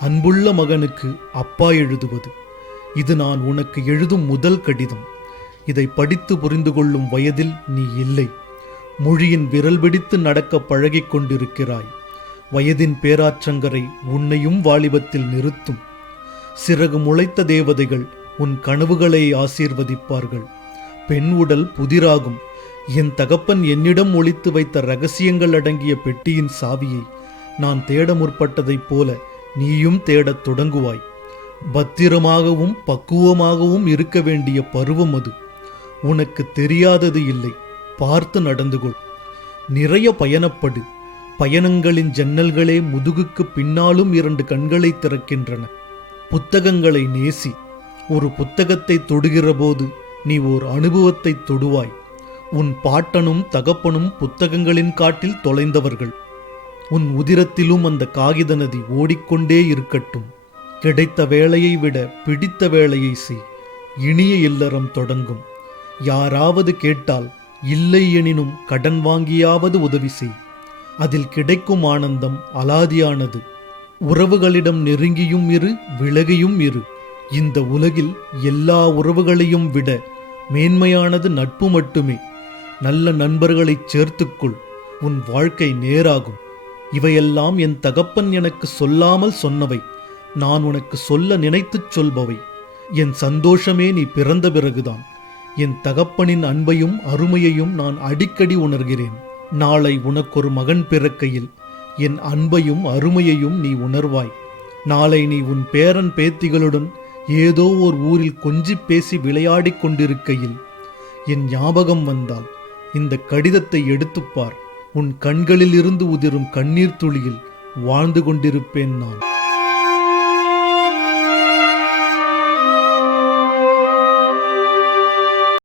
அன்புள்ள மகனுக்கு அப்பா எழுதுவது. இது நான் உனக்கு எழுதும் முதல் கடிதம். இதை படித்து புரிந்து கொள்ளும் வயதில் நீ இல்லை. மொழியின் விரல் பிடித்து நடக்க பழகிக் கொண்டிருக்கிறாய். வயதின் பேராற்றங்கரை உன்னையும் வாலிபத்தில் நிறுத்தும். சிறகு முளைத்த தேவதைகள் உன் கனவுகளை ஆசீர்வதிப்பார்கள். பெண் உடல் புதிராகும். என் தகப்பன் என்னிடம் ஒழித்து வைத்த ரகசியங்கள் அடங்கிய பெட்டியின் சாவியை நான் தேட முற்பட்டதைப் போல நீயும் தேடத் தொடங்குவாய். பத்திரமாகவும் பக்குவமாகவும் இருக்க வேண்டிய பருவம் அது. உனக்கு தெரியாதது இல்லை. பார்த்து நடந்து கொள் நிறைய பயணப்படு. பயணங்களின் ஜன்னல்களே முதுகுக்கு பின்னாலும் இரண்டு கண்களை திறக்கின்றன. புத்தகங்களை நேசி. ஒரு புத்தகத்தை தொடுகிறபோது நீ ஓர் அனுபவத்தை தொடுவாய். உன் பாட்டனும் தகப்பனும் புத்தகங்களின் காட்டில் தொலைந்தவர்கள். உன் உதிரத்திலும் அந்த காகித நதி ஓடிக்கொண்டே இருக்கட்டும். கிடைத்த வேலையை விட பிடித்த வேலையை செய். இனிய இல்லறம் தொடங்கும். யாராவது கேட்டால் இல்லை எனினும் கடன் வாங்கியாவது உதவி செய். அதில் கிடைக்கும் ஆனந்தம் அலாதியானது. உறவுகளிடம் நெருங்கியும் இரு விலகியும் இரு. இந்த உலகில் எல்லா உறவுகளையும் விட மேன்மையானது நட்பு மட்டுமே. நல்ல நண்பர்களைச் சேர்த்துக்கொள் உன் வாழ்க்கை நேராகும். இவையெல்லாம் என் தகப்பன் எனக்கு சொல்லாமல் சொன்னவை. நான் உனக்கு சொல்ல நினைத்துச் சொல்பவை. என் சந்தோஷமே நீ பிறந்த பிறகுதான். என் தகப்பனின் அன்பையும் அருமையையும் நான் அடிக்கடி உணர்கிறேன். நாளை உனக்கொரு மகன் பிறக்கையில் என் அன்பையும் அருமையையும் நீ உணர்வாய். நாளை நீ உன் பேரன் பேத்திகளுடன் ஏதோ ஓர் ஊரில் கொஞ்சிப் பேசி விளையாடிக் கொண்டிருக்கையில் என் ஞாபகம் வந்தால் இந்த கடிதத்தை எடுத்துப்பார் உன் கண்களில் இருந்து உதிரும் கண்ணீர் துளியில் வாழ்ந்து கொண்டிருப்பேன் நான்.